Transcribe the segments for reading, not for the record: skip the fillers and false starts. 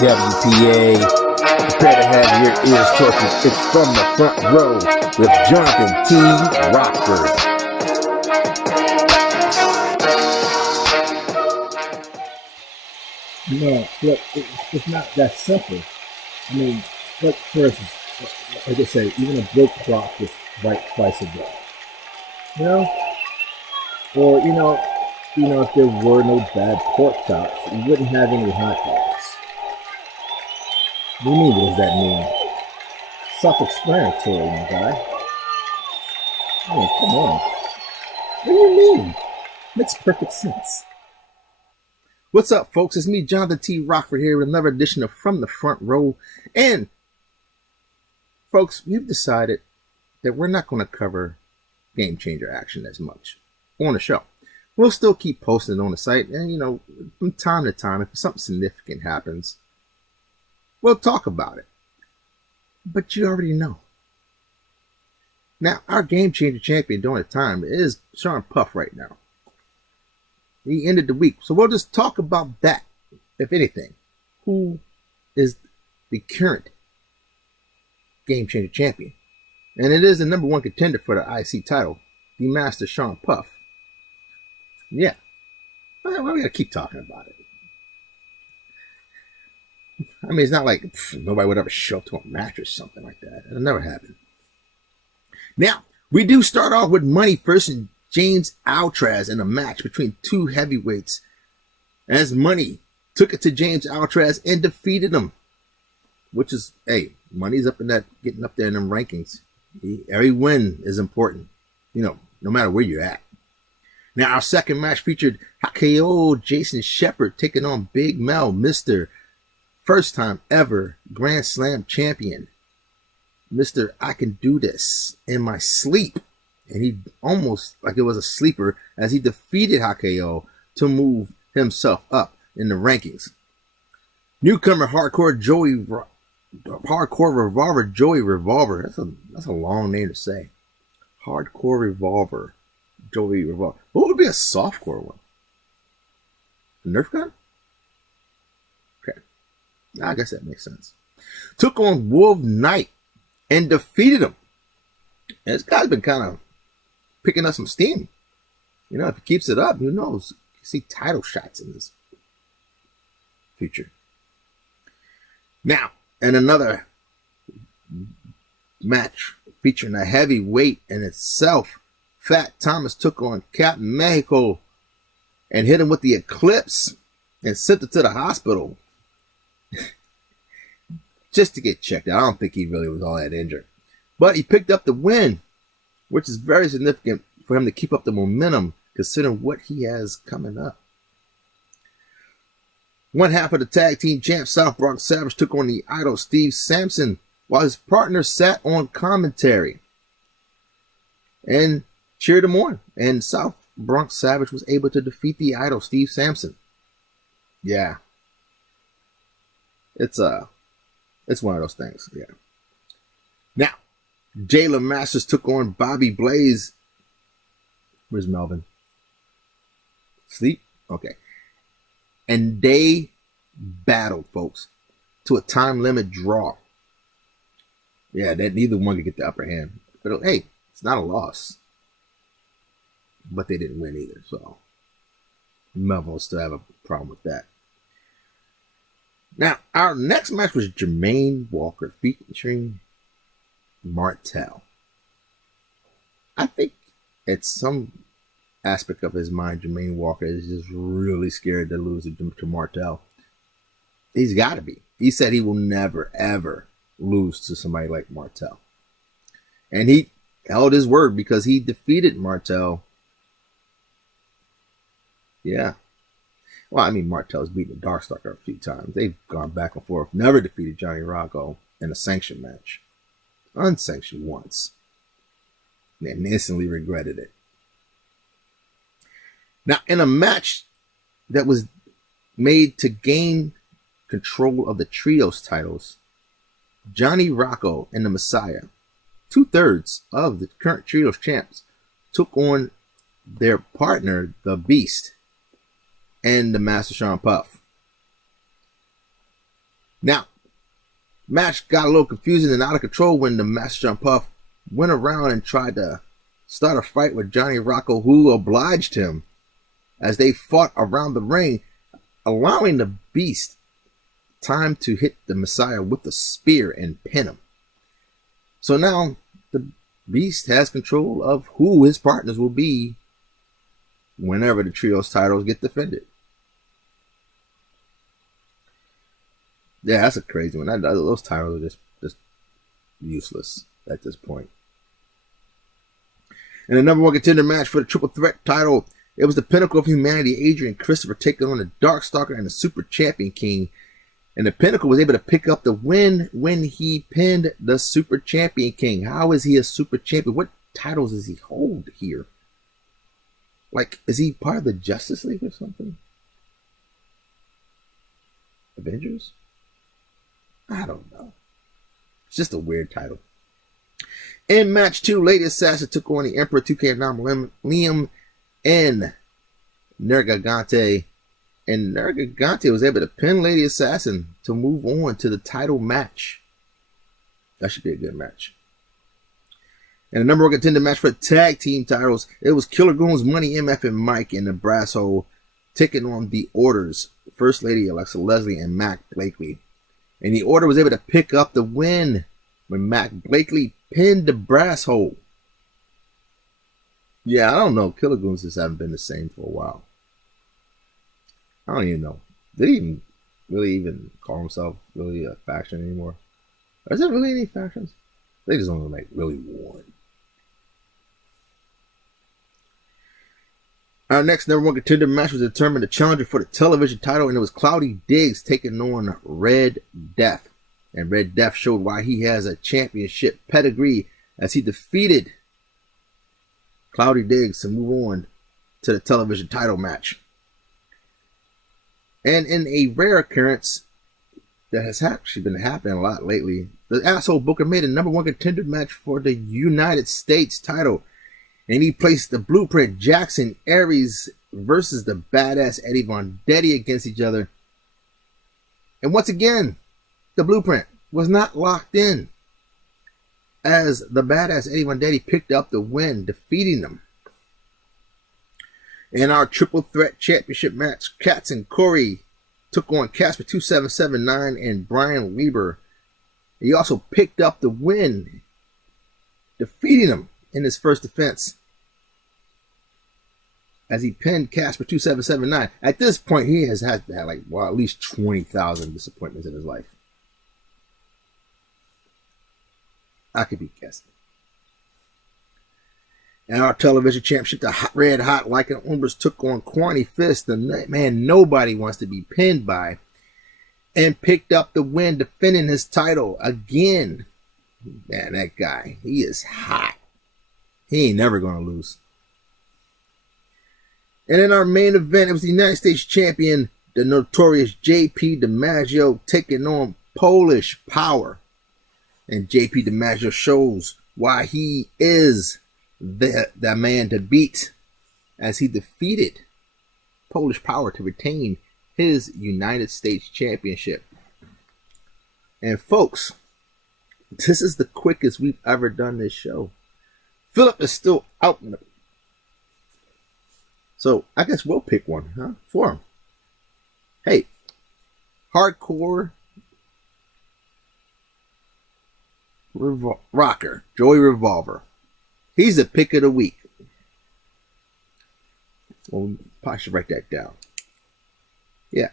WPA, prepare to have your ears tortured. It's From the Front Row with Johnathan T. Rokford. No, look, it's not that simple. I mean, look, first, like I say, even a broke clock is right twice a day. You know? Or, you know, if there were no bad pork chops, you wouldn't have any hot dogs. What do you mean, what does that mean? Self-explanatory, my guy. I mean, come on. What do you mean? Makes perfect sense. What's up, folks? It's me, Johnathan T. Rokford, here with another edition of From the Front Row. And, folks, we've decided that we're not going to cover game changer action as much on the show. We'll still keep posting it on the site, and, you know, from time to time, if something significant happens, we'll talk about it. But you already know. Now, our game changer champion during the time is Sean Puff right now. He ended the week. So we'll just talk about that, if anything. Who is the current game changer champion? And it is the number one contender for the IC title, the Master Sean Puff. Yeah. Why we gotta keep talking about it? I mean, it's not like nobody would ever show up to a match or something like that. It'll never happen. Now, we do start off with Money first and James Altraz in a match between two heavyweights, as Money took it to James Altraz and defeated him. Which is, hey, Money's up in that, getting up there in them rankings. Every win is important, you know, no matter where you're at. Now, our second match featured HKO Jason Shepard taking on Big Mel, Mr. First time ever Grand Slam champion. Mr. I can do this in my sleep. And he almost, like it was a sleeper, as he defeated HKO to move himself up in the rankings. Newcomer Hardcore Revolver Joey Revolver. That's a long name to say. Hardcore Revolver Joey Revolver. What would be a softcore one? A Nerf gun? Okay. I guess that makes sense. Took on Wolf Knight and defeated him. And this guy's been kind of picking up some steam. You know, if he keeps it up, who knows? You see title shots in this future. Now, and another match featuring a heavyweight in itself. Fat Thomas took on Captain Mexico and hit him with the Eclipse and sent it to the hospital just to get checked out. I don't think he really was all that injured. But he picked up the win, which is very significant for him to keep up the momentum considering what he has coming up. One half of the tag team champ South Bronx Savage took on the Idol Steve Sampson while his partner sat on commentary and cheered him on. And South Bronx Savage was able to defeat the Idol Steve Sampson. Yeah. It's one of those things, yeah. Now, Jayla Masters took on Bobby Blaze. Where's Melvin? Sleep? Okay. And they battled, folks, to a time limit draw. Yeah, that neither one could get the upper hand. But hey, it's not a loss. But they didn't win either, so Melvin will still have a problem with that. Now, our next match was Jermaine Walker featuring Martel. I think at some aspect of his mind, Jermaine Walker is just really scared to lose to Martel. He's got to be. He said he will never, ever lose to somebody like Martel. And he held his word because he defeated Martel. Yeah. Well, I mean, Martel's beaten the Darkstalker a few times. They've gone back and forth. Never defeated Johnny Rocco in a sanctioned match. Unsanctioned once. And instantly regretted it. Now, in a match that was made to gain control of the trios titles, Johnny Rocco and the Messiah, 2/3 of the current trios champs, took on their partner, the Beast. and the Master Sean Puff. Now, match got a little confusing and out of control when the Master Sean Puff went around and tried to start a fight with Johnny Rocco, who obliged him as they fought around the ring, allowing the Beast time to hit the Messiah with a spear and pin him. So now the Beast has control of who his partners will be whenever the trios titles get defended. Yeah, that's a crazy one. Those titles are just useless at this point. And the number one contender match for the triple threat title, it was the Pinnacle of Humanity, Adrian Christopher, taking on the Darkstalker and the Super Champion King. And the Pinnacle was able to pick up the win when he pinned the Super Champion King. How is he a Super Champion? What titles does he hold here? Like, is he part of the Justice League or something? Avengers? I don't know. It's just a weird title. In match 2, Lady Assassin took on the Emperor 2K Liam and Nergigante. And Nergigante was able to pin Lady Assassin to move on to the title match. That should be a good match. And the number one contender match for the tag team titles, it was Killer Goons, Money MF, and Mike in the Brass Hole taking on the Orders, First Lady Alexa Leslie and Mac Blakely. And the Order was able to pick up the win when Mac Blakely pinned the Brass Hole. Yeah, I don't know. Killer Goons just haven't been the same for a while. I don't even know. Did he even really call himself really a faction anymore? Is there really any factions? They just only like really one. Our next number one contender match was determined the challenger for the television title, and it was Cloudy Diggs taking on Red Death. And Red Death showed why he has a championship pedigree as he defeated Cloudy Diggs to move on to the television title match. And in a rare occurrence that has actually been happening a lot lately, the asshole Booker made a number one contender match for the United States title. And he placed the Blueprint Jackson Aries versus the Badass Eddie Vendetti against each other. And once again, the Blueprint was not locked in, as the Badass Eddie Vendetti picked up the win, defeating them. In our triple threat championship match, Katz and Corey took on Casper 2779 and Brian Lieber. He also picked up the win, defeating him in his first defense, as he pinned Casper 2779. At this point, he has had like, well, at least 20,000 disappointments in his life. I could be guessing. And our television championship, the Red Hot Lycan Umbers took on Kwani Fist, the man nobody wants to be pinned by, and picked up the win, defending his title again. Man, that guy, he is hot. He ain't never going to lose. And in our main event, it was the United States champion, the notorious JP DiMaggio, taking on Polish Power. And JP DiMaggio shows why he is the man to beat, as he defeated Polish Power to retain his United States Championship. And folks, this is the quickest we've ever done this show. Philip is still out. So I guess we'll pick one, huh? For him. Hey, hardcore rocker, Joey Revolver. He's the pick of the week. Well, probably should write that down. Yeah.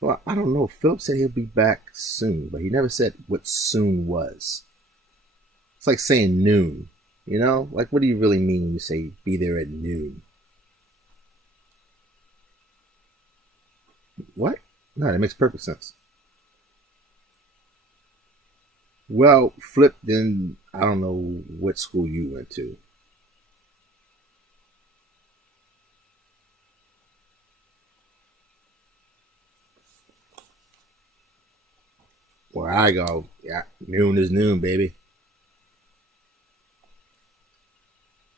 Well, I don't know. Philip said he'll be back soon, but he never said what soon was. It's like saying noon. You know? Like, what do you really mean when you say be there at noon? What? No, that makes perfect sense. Well, Flip, then I don't know what school you went to. Where I go, yeah, noon is noon, baby.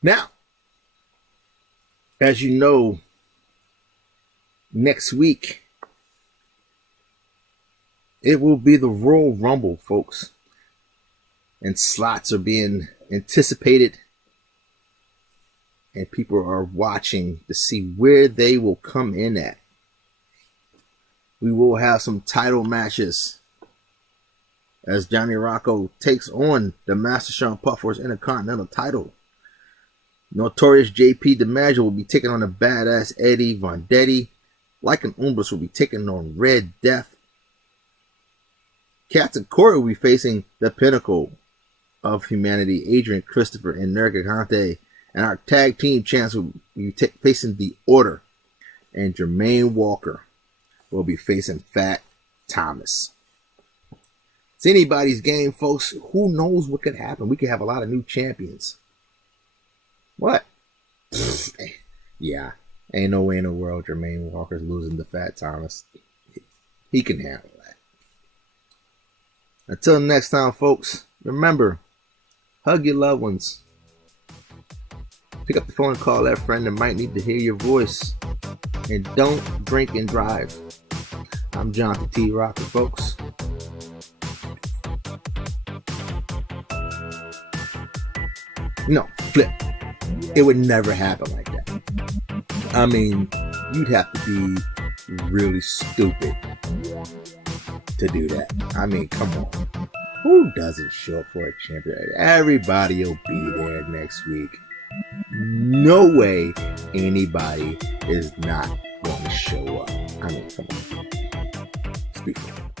Now, as you know, Next week, it will be the Royal Rumble, folks. And slots are being anticipated. And people are watching to see where they will come in at. We will have some title matches as Johnny Rocco takes on the Master Sean Puff for his Intercontinental title. Notorious JP DiMaggio will be taking on the badass Eddie Vendetti. Lycan Umbras will be taking on Red Death. Cats and Corey will be facing the pinnacle of humanity, Adrian Christopher and Nerga Gigante. And our tag team champs will be facing The Order. And Jermaine Walker will be facing Fat Thomas. It's anybody's game, folks. Who knows what could happen? We could have a lot of new champions. What? Yeah. Ain't no way in the world Jermaine Walker's losing to Fat Thomas. He can handle that. Until next time, folks, remember, hug your loved ones. Pick up the phone and call that friend that might need to hear your voice. And don't drink and drive. I'm Johnathan T. Rokford, folks. No, flip. It would never happen like that. I mean, you'd have to be really stupid to do that. I mean, come on. Who doesn't show up for a champion? Everybody will be there next week. No way anybody is not going to show up. I mean, come on. Speak for it.